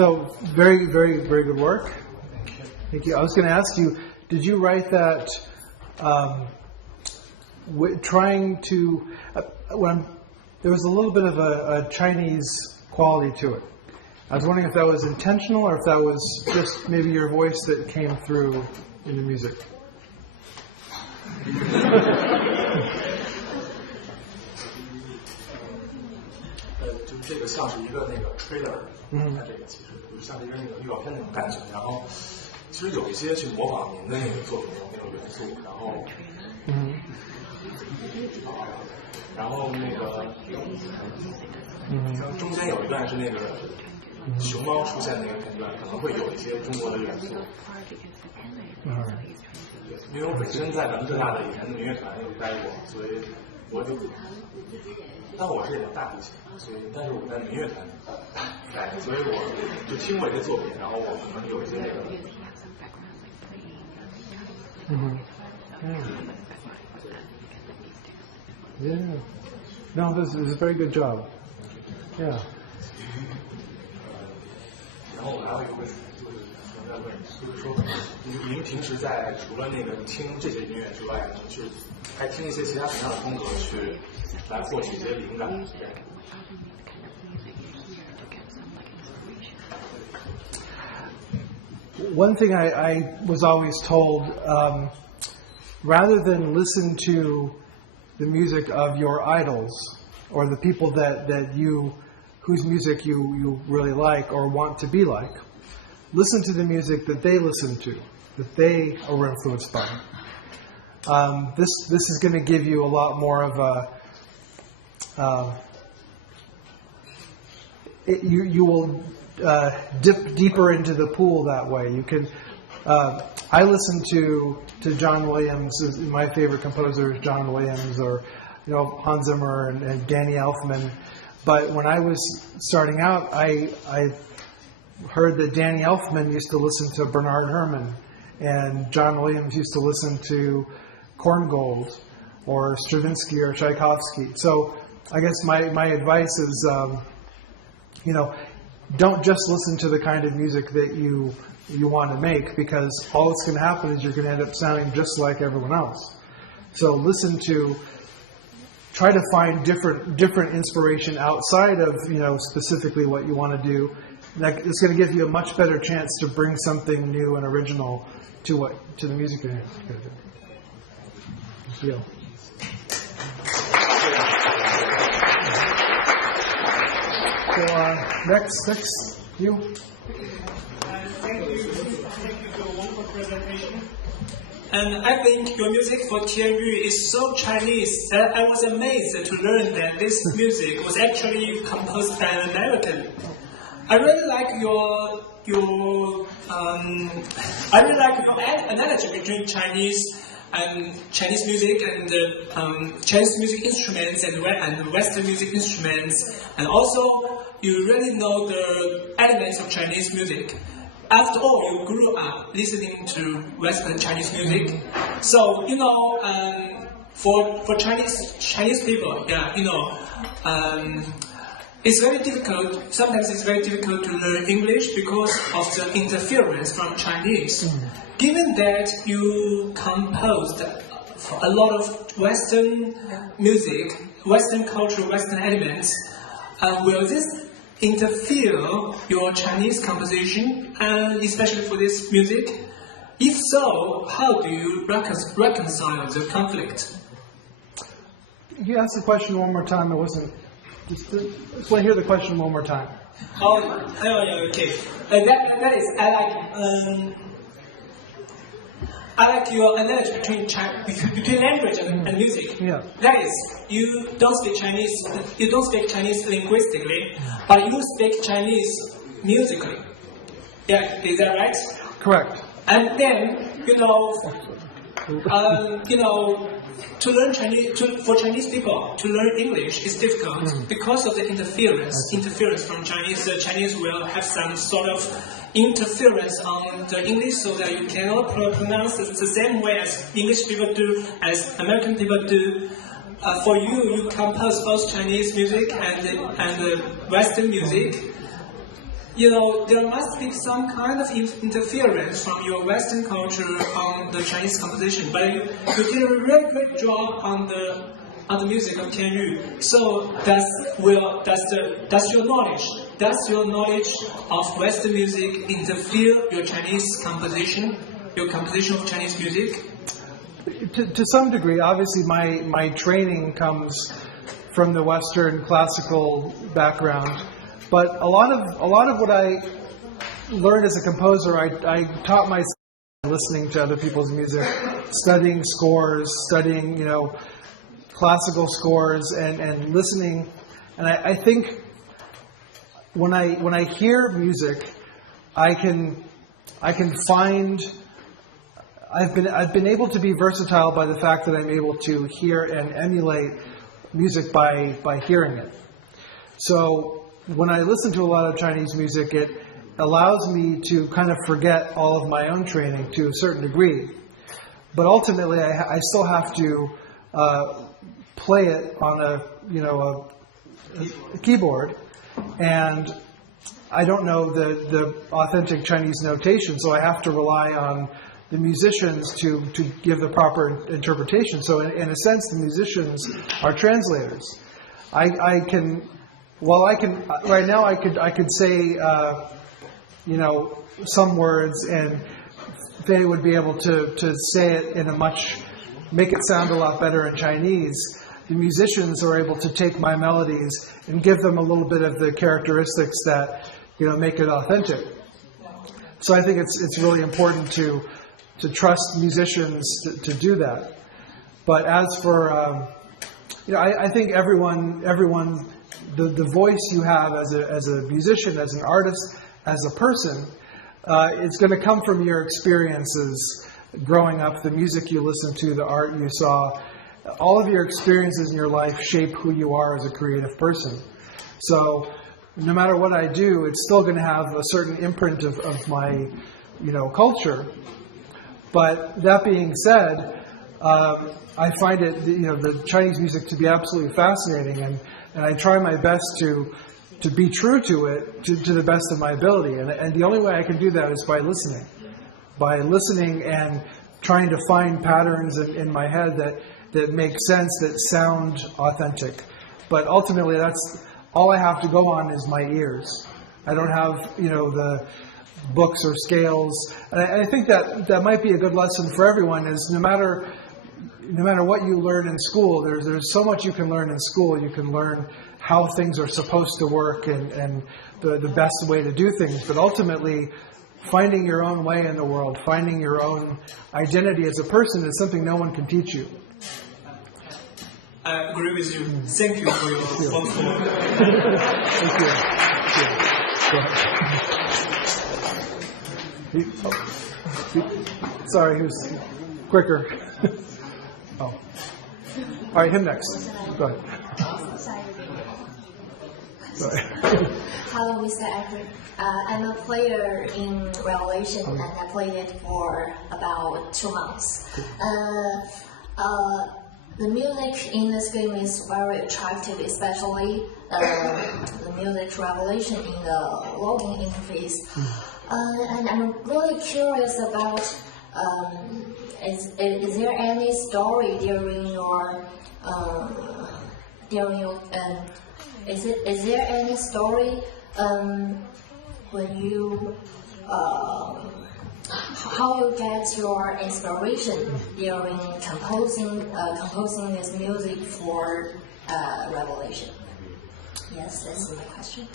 So very, very, very good work. Thank you. I was going to ask you, did you write that trying to, there was a little bit of a Chinese quality to it. I was wondering if that was intentional or if that was just maybe your voice that came through in the music. 就是这个像是一个那个 trailer， 它这个其实就是像是一个那个预告片那种感觉。然后其实有一些去模仿您的那个作品有那种元素，然后那个像中间有一段是那个熊猫出现那个片段，可能会有一些中国的元素。因为我本身在咱们浙大的以前的民乐团有待过，所以我就，但我是演大提琴，所以但是我在民乐团待，所以我就听过一些作品，然后我可能有一些那个。Yeah. No, this is a very good job. Yeah. 然后我还有一个问题，就是说，您平时在除了那个听这些音乐之外，您去还听一些其他什么样的风格去来获取一些灵感？ One thing I was always told, rather than listen to the music of your idols or the people that you, whose music you really like or want to be like, listen to the music that they listen to, that they are influenced by. This is going to give you a lot more of a. You will dip deeper into the pool that way. You can. I listen to John Williams. My favorite composer is John Williams, or Hans Zimmer and Danny Elfman. But when I was starting out, I heard that Danny Elfman used to listen to Bernard Herrmann, and John Williams used to listen to Korngold, or Stravinsky, or Tchaikovsky. So I guess my advice is, don't just listen to the kind of music that you want to make, because all that's going to happen is you're going to end up sounding just like everyone else. So try to find different inspiration outside of specifically what you want to do. It's going to give you a much better chance to bring something new and original to the music you're going to do. Yeah. So next, you. Thank you for a wonderful presentation. And I think your music for Tianyu is so Chinese that I was amazed to learn that this music was actually composed by an American. I really like your analogy between Chinese music and Chinese music instruments and Western music instruments, and also you really know the elements of Chinese music. After all, you grew up listening to Western Chinese music, so for Chinese people, it's very difficult. Sometimes it's very difficult to learn English because of the interference from Chinese. Given that you composed a lot of Western music, Western culture, Western elements, will this interfere your Chinese composition, and especially for this music? If so, how do you reconcile the conflict? You asked the question one more time. It wasn't. Just want to hear the question one more time. Okay. That is, I like your analogy between language and music. Yeah. That is, you don't speak Chinese linguistically, but you speak Chinese musically. Yeah, is that right? Correct. And then, to learn Chinese, for Chinese people to learn English is difficult because of the interference from Chinese. The Chinese will have some sort of interference on the English, so that you cannot pronounce it the same way as English people do, as American people do. For you compose both Chinese music and Western music. there must be some kind of interference from your Western culture on the Chinese composition. But you did a really great job on the music of Tianyu. So that's your knowledge. Does your knowledge of Western music interfere your Chinese composition, your composition of Chinese music? To some degree, obviously, my training comes from the Western classical background, but a lot of what I learned as a composer, I taught myself listening to other people's music, studying scores, studying classical scores, and listening. And I think when I hear music, I can find. I've been able to be versatile by the fact that I'm able to hear and emulate music by hearing it. So when I listen to a lot of Chinese music, it allows me to kind of forget all of my own training to a certain degree. But ultimately, I still have to play it on a keyboard, and I don't know the authentic Chinese notation, so I have to rely on the musicians to give the proper interpretation. So in a sense, the musicians are translators. I could say some words, and they would be able to say it make it sound a lot better in Chinese. The musicians are able to take my melodies and give them a little bit of the characteristics that make it authentic. So I think it's really important to trust musicians to do that. But as for, I think everyone, the voice you have as a musician, as an artist, as a person, it's going to come from your experiences growing up, the music you listened to, the art you saw. All of your experiences in your life shape who you are as a creative person. So no matter what I do, it's still going to have a certain imprint of my, culture. But that being said, I find it, the Chinese music to be absolutely fascinating, and I try my best to be true to it to the best of my ability. And the only way I can do that is by listening and trying to find patterns in my head that make sense, that sound authentic. But ultimately, that's all I have to go on is my ears. I don't have, the books or scales. And I think that might be a good lesson for everyone, is no matter what you learn in school, there's so much you can learn in school. You can learn how things are supposed to work and the best way to do things. But ultimately, finding your own way in the world, finding your own identity as a person is something no one can teach you. I agree with you. Thank you for your wonderful work. Thank you. Sorry, he was quicker. Oh. All right, him next. Go ahead. Sorry. Hello, Mr. Acree. I'm a player in Revelation, and I played it for about 2 months. The music in this game is very attractive, especially the music Revelation in the login interface. And I'm really curious about, is there any story during your is there any story when you how you get your inspiration during composing this music for Revelation? Yes, that's my question.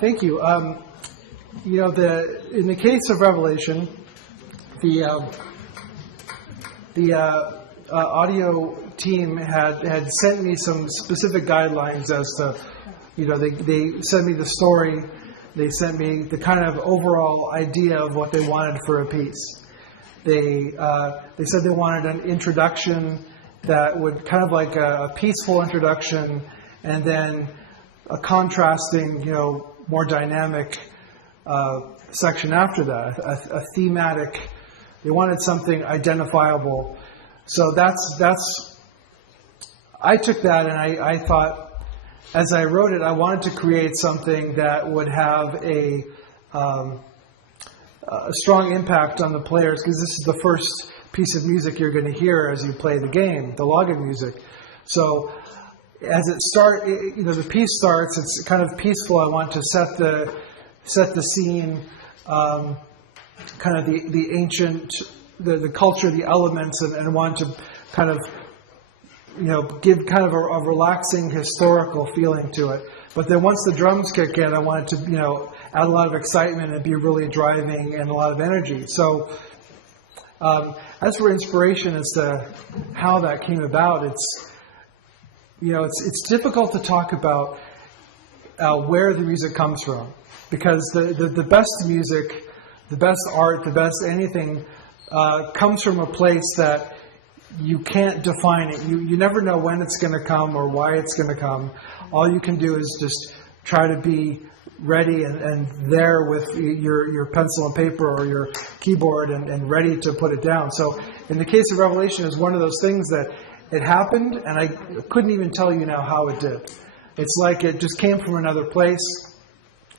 Thank you. In the case of Revelation, the audio team had sent me some specific guidelines as to, they sent me the story, they sent me the kind of overall idea of what they wanted for a piece. They said they wanted an introduction that would kind of like a peaceful introduction, and then a contrasting, more dynamic section after that, a thematic. They wanted something identifiable. So that's. I took that and I thought, as I wrote it, I wanted to create something that would have a strong impact on the players, because this is the first piece of music you're going to hear as you play the game, the login music. So as the piece starts, it's kind of peaceful. I want to set the scene, kind of the ancient, the culture, the elements, and want to kind of, give kind of a relaxing historical feeling to it. But then once the drums kick in, I want it to, add a lot of excitement and be really driving and a lot of energy. So as for inspiration as to how that came about, it's difficult to talk about where the music comes from, because the best music, the best art, the best anything comes from a place that you can't define it. You never know when it's going to come or why it's going to come. All you can do is just try to be ready and there with your pencil and paper or your keyboard and ready to put it down. So in the case of Revelation, it's one of those things that it happened, and I couldn't even tell you now how it did. It's like it just came from another place,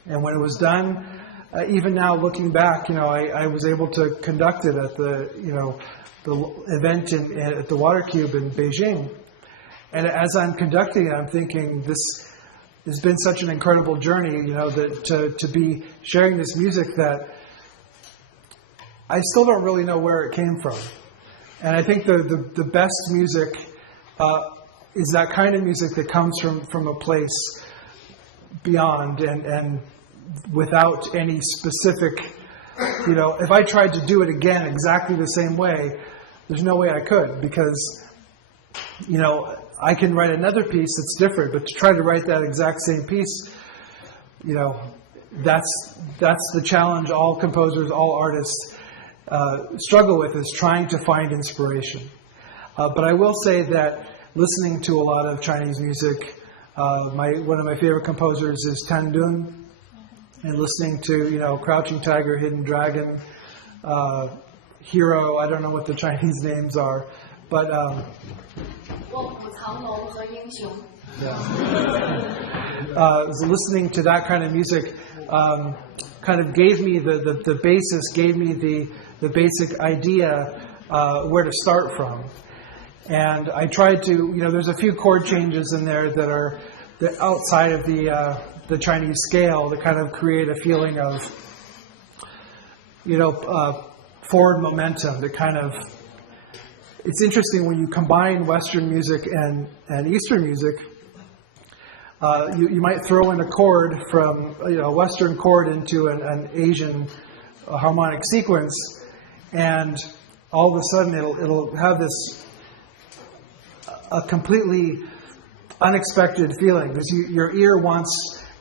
and when it was done, even now looking back, I was able to conduct it at the event at the Water Cube in Beijing. And as I'm conducting it, I'm thinking, this has been such an incredible journey, that to be sharing this music that I still don't really know where it came from. And I think the best music is that kind of music that comes from a place beyond and without any specific, if I tried to do it again exactly the same way, there's no way I could, because, I can write another piece that's different, but to try to write that exact same piece, that's the challenge all composers, all artists struggle with, is trying to find inspiration. But I will say that listening to a lot of Chinese music, one of my favorite composers is Tan Dun, and listening to Crouching Tiger, Hidden Dragon, Hero, I don't know what the Chinese names are, but so listening to that kind of music kind of gave me the basis, gave me the basic idea where to start from. And I tried to, there's a few chord changes in there that are outside of the Chinese scale that kind of create a feeling of, forward momentum. That kind of, it's interesting when you combine Western music and Eastern music. You might throw in a chord from a Western chord into an Asian harmonic sequence, and all of a sudden it'll have this a completely unexpected feeling, because your ear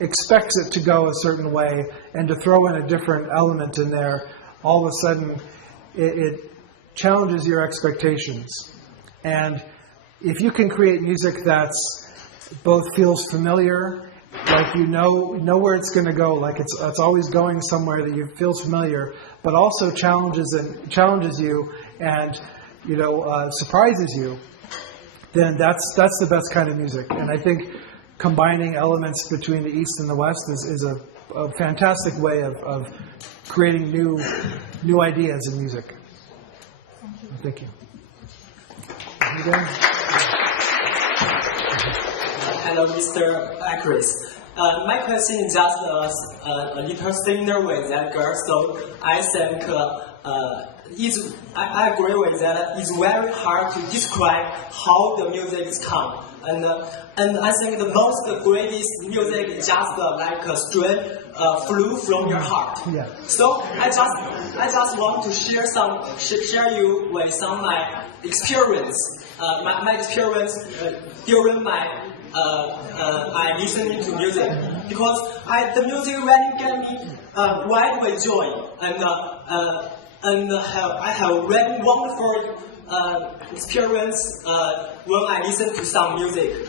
expects it to go a certain way, and to throw in a different element in there, all of a sudden it challenges your expectations. And if you can create music that's both feels familiar, like know where it's going to go, like it's always going somewhere that you feels familiar, but also challenges you and surprises you, then that's the best kind of music. And I think combining elements between the East and the West is a fantastic way of creating new ideas in music. Thank you. Hello, Mr. Acree. My question is just a little similar with that girl. So I think I agree with that. It's very hard to describe how the music is come. And I think the most greatest music is just like a stream flew from your heart. Yeah. So I just want to share you with some of my experience. My experience during my I listening to music, because the music really gave me wide joy, and I have really wonderful experience when I listen to some music.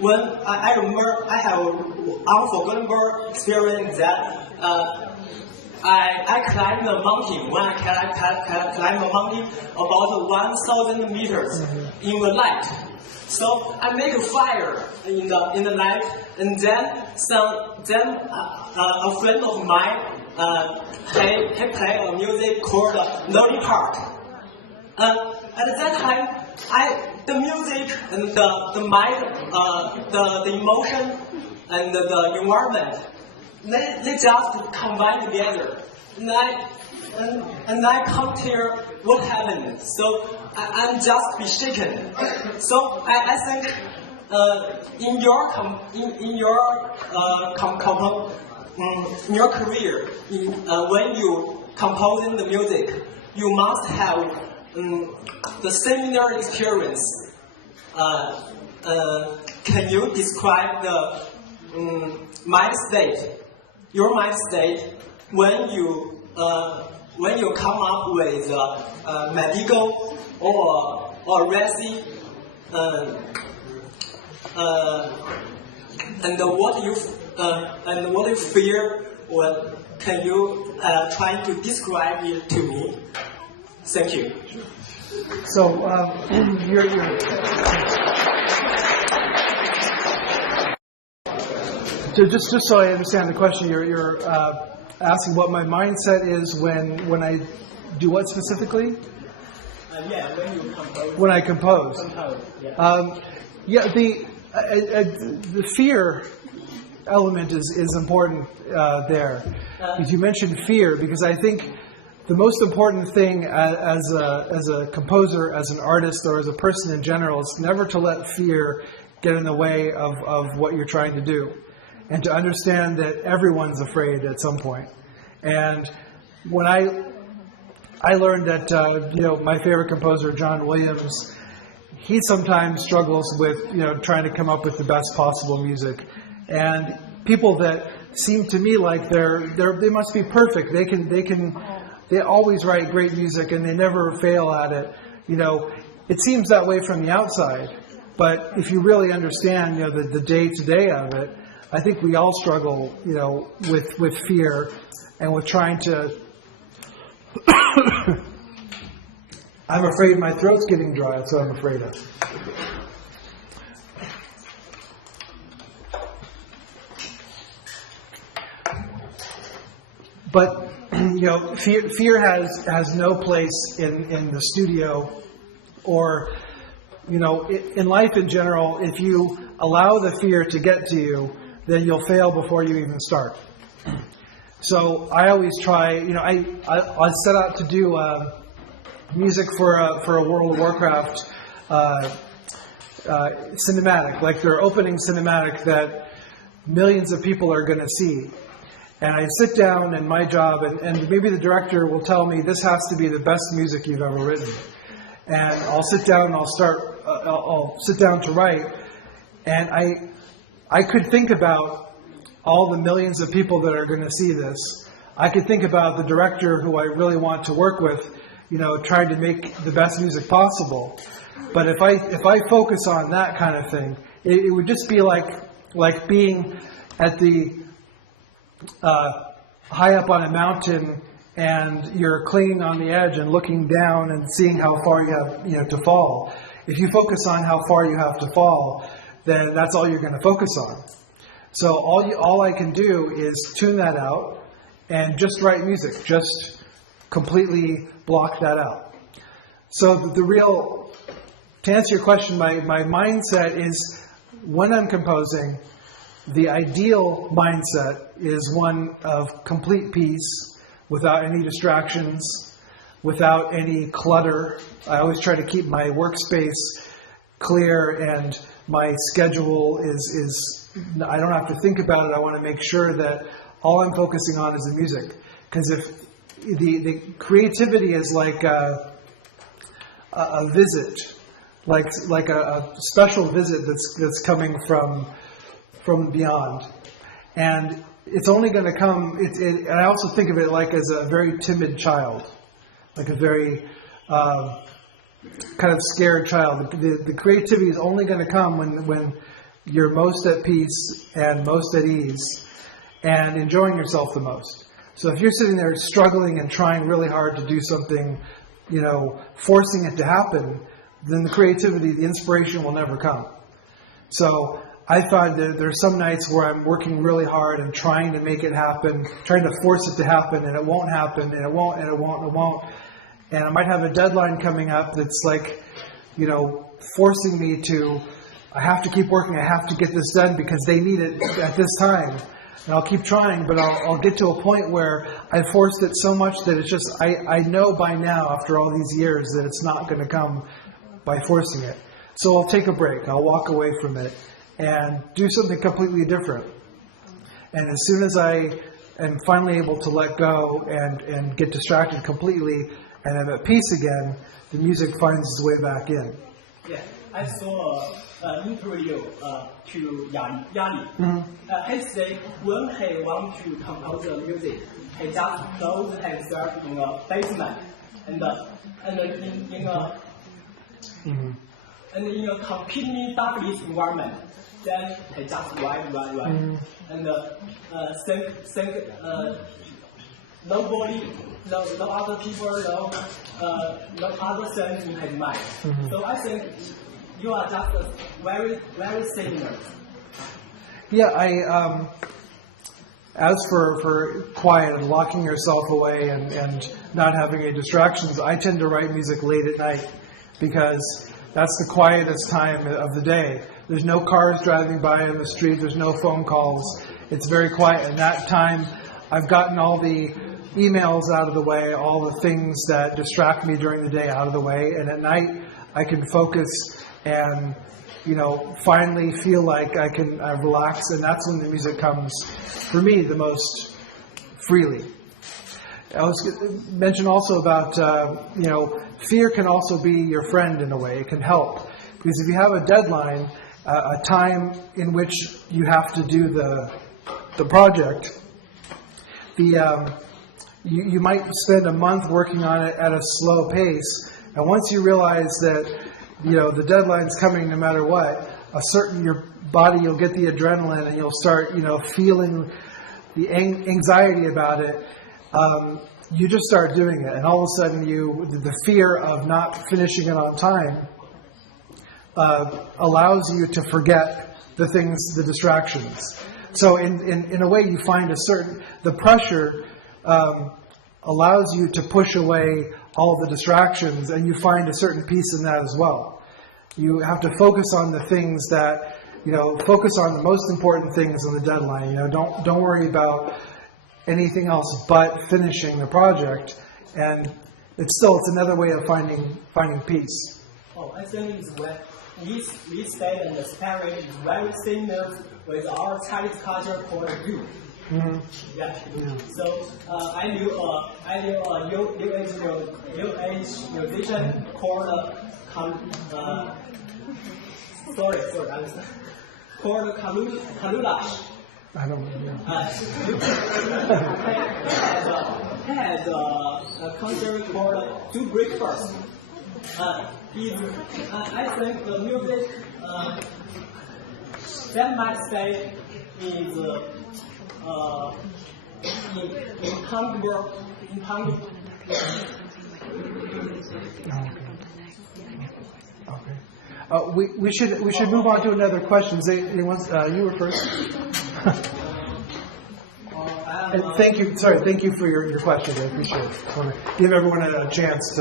When I remember, I have unforgettable experience that I climbed a mountain. When I climbed a mountain about 1,000 meters in the night, So I make a fire in the night, and then a friend of mine he play a music called Lonely Park. At that time, the music and the mind, the emotion and the environment, they just combine together. And I can't hear what happened. So I'm just be shaken. So I think in your career, when you composing the music, you must have the similar experience. Can you describe the mind state, your mind state, when you come up with medical or resi, and what you fear? Or can you try to describe it to me? Thank you. So just so I understand the question, you're asking what my mindset is when I do what specifically? Yeah, when you compose. When I compose. Yeah. The fear element is important there. Because you mentioned fear, because I think the most important thing as a composer, as an artist, or as a person in general is never to let fear get in the way of what you're trying to do. And to understand that everyone's afraid at some point. And when I learned that, my favorite composer, John Williams, he sometimes struggles with, trying to come up with the best possible music. And people that seem to me like they must be perfect. They always write great music and they never fail at it. It seems that way from the outside. But if you really understand, the day-to-day of it, I think we all struggle, with fear and with trying to. I'm afraid my throat's getting dry. That's what I'm afraid of. But fear has no place in the studio, or in life in general. If you allow the fear to get to you, then you'll fail before you even start. So I always try, I set out to do music for a World of Warcraft cinematic, like their opening cinematic that millions of people are going to see. And I sit down in my job, and maybe the director will tell me this has to be the best music you've ever written. And I'll sit down and I'll sit down to write, and I could think about all the millions of people that are going to see this. I could think about the director who I really want to work with, trying to make the best music possible. But if I focus on that kind of thing, it would just be like being at the high up on a mountain, and you're clinging on the edge and looking down and seeing how far you have to fall. If you focus on how far you have to fall, then that's all you're going to focus on. So all I can do is tune that out and just write music, just completely block that out. So to answer your question, my mindset is, when I'm composing, the ideal mindset is one of complete peace, without any distractions, without any clutter. I always try to keep my workspace clear, and my schedule is I don't have to think about it. I want to make sure that all I'm focusing on is the music. Because if the creativity is like a visit, like a special visit that's coming from beyond, and it's only going to come. And I also think of it like as a very timid child, like a very kind of scared child. The creativity is only going to come when you're most at peace and most at ease and enjoying yourself the most. So if you're sitting there struggling and trying really hard to do something, forcing it to happen, then the creativity, the inspiration will never come. So I find that there's some nights where I'm working really hard and trying to make it happen, trying to force it to happen, and it won't happen, and it won't, and it won't, and it won't. And I might have a deadline coming up that's like, forcing me to, I have to keep working, I have to get this done because they need it at this time. And I'll keep trying, but I'll get to a point where I forced it so much that it's just, I know by now, after all these years, that it's not going to come by forcing it. So I'll take a break, I'll walk away from it, and do something completely different. And as soon as I am finally able to let go and get distracted completely, and I'm at peace again, the music finds its way back in. Yeah, I saw an interview to Yanni. He said when he wants to compose the music, he just goes himself in a basement and in a completely darkness environment. Then he just write, and think. Nobody, no other people, no other things in his mind. So I think you are just very, very similar. Yeah, as for quiet and locking yourself away and not having any distractions, I tend to write music late at night because that's the quietest time of the day. There's no cars driving by in the street, there's no phone calls. It's very quiet. And that time, I've gotten all the emails out of the way, all the things that distract me during the day out of the way, and at night I can focus and finally feel like I can relax, and that's when the music comes for me the most freely. I was mentioned also about fear can also be your friend in a way. It can help because if you have a deadline, a time in which you have to do the project, you might spend a month working on it at a slow pace, and once you realize that the deadline's coming no matter what, your body, you'll get the adrenaline and you'll start feeling the anxiety about it. You just start doing it, and all of a sudden the fear of not finishing it on time allows you to forget the distractions. So in a way, you find the pressure allows you to push away all the distractions, and you find a certain peace in that as well. You have to focus on the things that, focus on the most important things on the deadline. Don't worry about anything else but finishing the project, and it's another way of finding peace. Oh, I think it's when we state and the spirit is very similar with our Chinese culture called you. Yeah. So I knew a new age musician called called Kalulash. I don't know. He has a concert called Do Breakfast. I think the music that might say is impossible. Okay. We should move on to another question. You were first. And thank you for your question. I appreciate it. I want to give everyone a chance to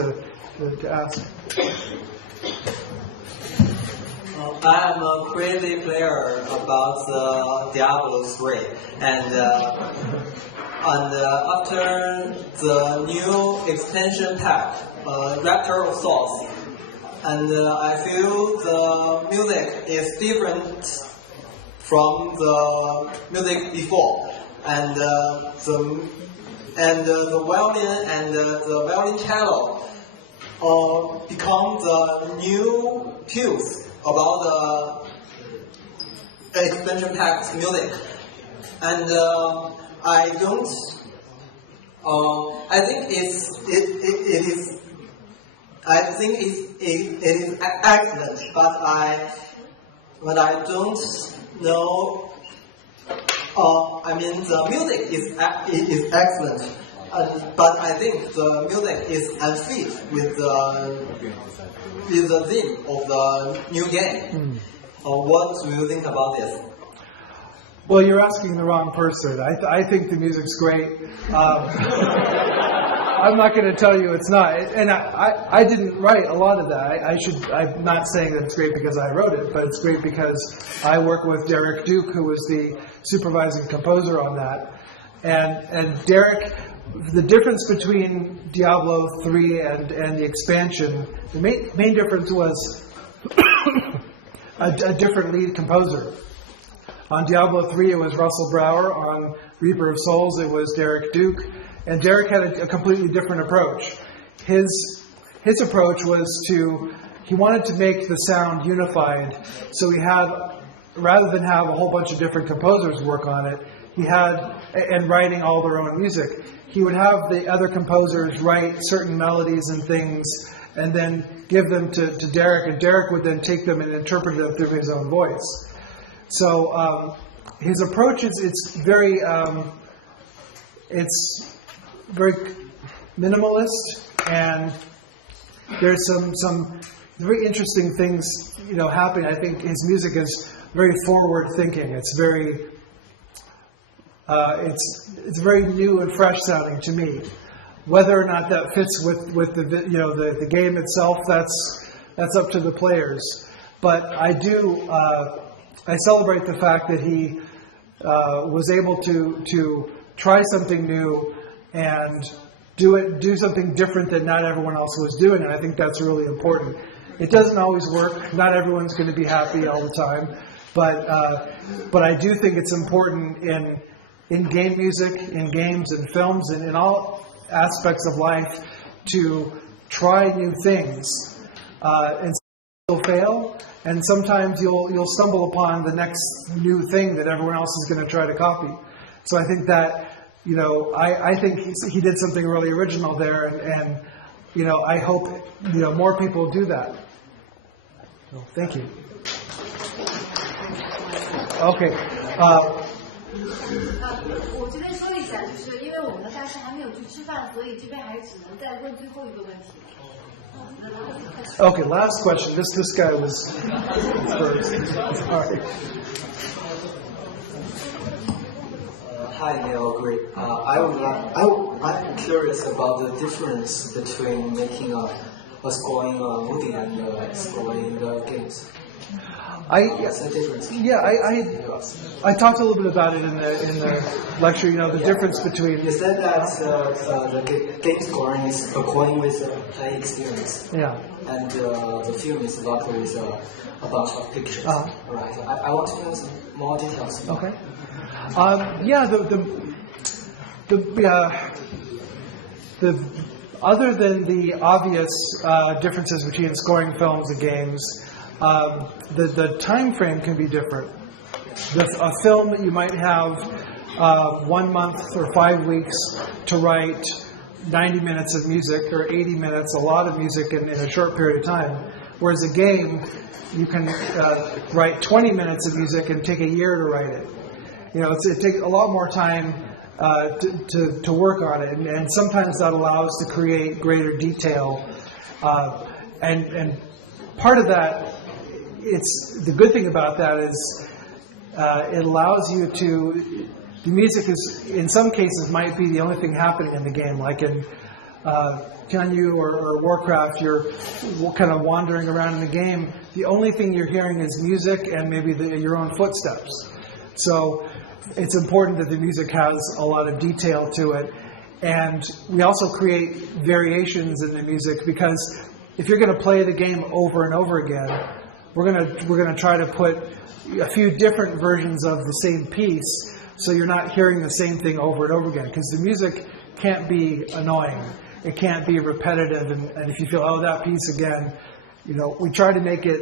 ask. I am a crazy player about Diablo 3, and after the new expansion pack, Raptor of Souls, and I feel the music is different from the music before, and the violin and the violoncello become the new cues about the expansion pack's music, and I don't. I think it is. I think it is excellent, but I don't know. I mean, the music is excellent, but I think the music is unfit with the theme of the new game. What do you think about this? Well, you're asking the wrong person. I think the music's great. I'm not going to tell you it's not. And I didn't write a lot of that. I'm not saying that it's great because I wrote it, but it's great because I work with Derek Duke, who was the supervising composer on that. And Derek, the difference between Diablo 3 and the expansion, the main difference was a different lead composer. On Diablo 3, it was Russell Brower. On Reaper of Souls, it was Derek Duke. And Derek had a completely different approach. His approach was he wanted to make the sound unified. So rather than have a whole bunch of different composers work on it, and writing all their own music, he would have the other composers write certain melodies and things, and then give them to Derek, and Derek would then take them and interpret them through his own voice. So his approach it's very minimalist, and there's some very interesting things happening. I think his music is very forward thinking. It's very it's very new and fresh sounding to me. Whether or not that fits with the game itself, that's up to the players. But I do. I celebrate the fact that he was able to try something new and do something different that not everyone else was doing, and I think that's really important. It doesn't always work. Not everyone's going to be happy all the time, but I do think it's important in game music, in games and films, and in all aspects of life to try new things. And you'll fail, and sometimes you'll stumble upon the next new thing that everyone else is going to try to copy. So I think that I think he did something really original there, and I hope more people do that. So, thank you. Okay. 我这边说一下，就是因为我们的大师还没有去吃饭，所以这边还是只能再问最后一个问题。 Okay, last question. This guy was first. Sorry. Hi, Neil. Great. I'm curious about the difference between making a scoring movie and scoring games. What's the difference? Yeah, I talked a little bit about it in the lecture. The difference between. You said that the game scoring is according with the play experience. Yeah. And the film is luckily a bunch of pictures. Right. I want to know some more details. Okay. The other than the obvious differences between scoring films and games, the time frame can be different. A film, you might have 1 month or 5 weeks to write 90 minutes of music, or 80 minutes, a lot of music in a short period of time. Whereas a game, you can write 20 minutes of music and take a year to write it. It takes a lot more time to work on it, and sometimes that allows to create greater detail. And part of that, the good thing about that is it allows you to. The music is, in some cases, might be the only thing happening in the game. Like in Tianyu or Warcraft, you're kind of wandering around in the game. The only thing you're hearing is music and maybe your own footsteps. So it's important that the music has a lot of detail to it. And we also create variations in the music, because if you're going to play the game over and over again, we're going to try to put a few different versions of the same piece, so you're not hearing the same thing over and over again. Because the music can't be annoying. It can't be repetitive. And if you feel, that piece again, we try to make it,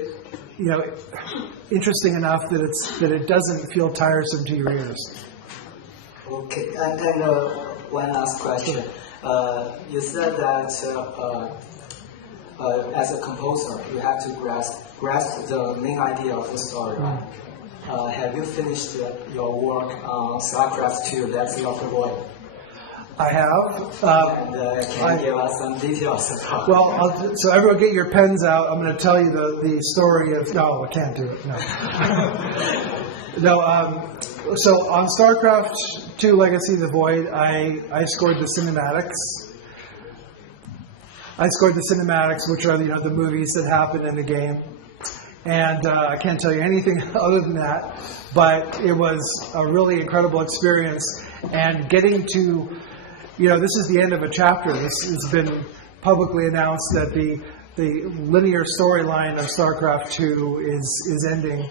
interesting enough that it doesn't feel tiresome to your ears. Okay, and one last question. You said that as a composer, you have to grasp the main idea of the story. Right? Have you finished your work on StarCraft 2, Legacy of the Void? I have. Can you give us some details about? Well, so everyone get your pens out. I'm going to tell you the story of. No, I can't do it. No. No. So on StarCraft II: Legacy of the Void, I scored the cinematics. I scored the cinematics, which are the movies that happen in the game, and I can't tell you anything other than that. But it was a really incredible experience, and getting to. This is the end of a chapter. This has been publicly announced that the linear storyline of StarCraft II is ending,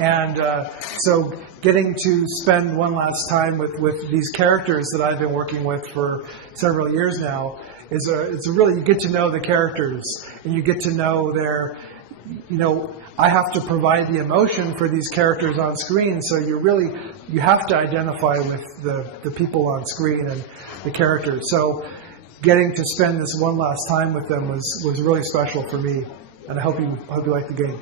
and so getting to spend one last time with these characters that I've been working with for several years now it's really, you get to know the characters and you get to know their. I have to provide the emotion for these characters on screen, so you have to identify with the people on screen and the characters. So getting to spend this one last time with them was really special for me, and I hope you like the game.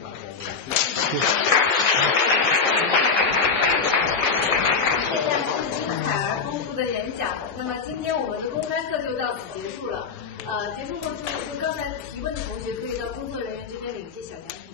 那么今天我们的公开课就到此结束了。结束后就刚才提问的同学可以到工作人员这边领一些小奖品。